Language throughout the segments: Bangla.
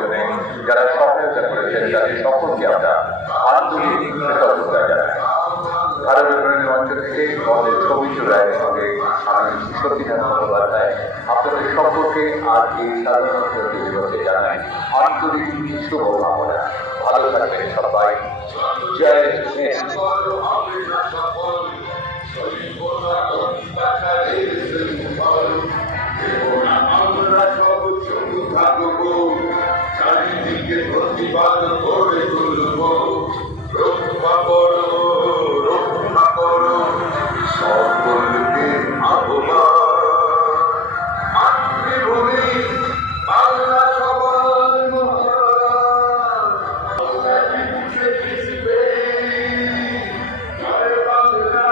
প্রয়োজনে যারা সহায়তা করেছেন তাদের সকলকে আমরা আন্তরিক কৃতজ্ঞতা জানাই। ভারত বিভাগের অঞ্চল থেকে আমাদের সৌমিত্র রায়ের সঙ্গে আমি সত্যিনাথ মুখোপাধ্যায় আপনাদের সকলকে আর এই স্বাধীনতা দিবসে জানাই আন্তরিক শুভকামনা। ভালো থাকবেন সবাই। জয় হিন্দ। চারিদিকে প্রতিবাদ করে তুলব, রক্ষা করো রক্ষা করো সকলকে আহ্বান। মাতৃভূমি বাংলা সবার মহান, বাংলা দিবসে জিতবে। জয় বাংলা,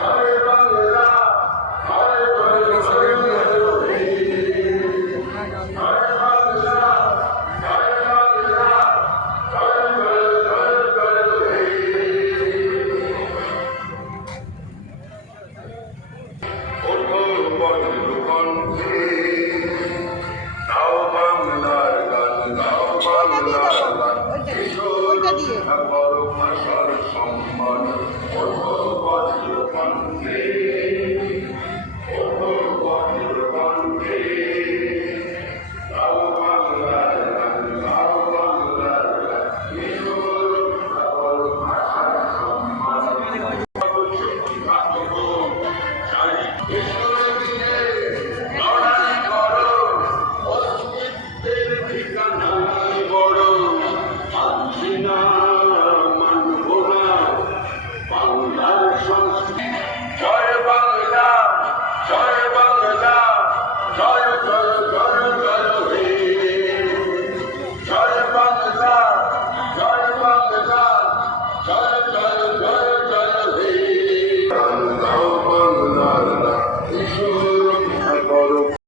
জয় বাংলা, জয় বাংলা। সম্মান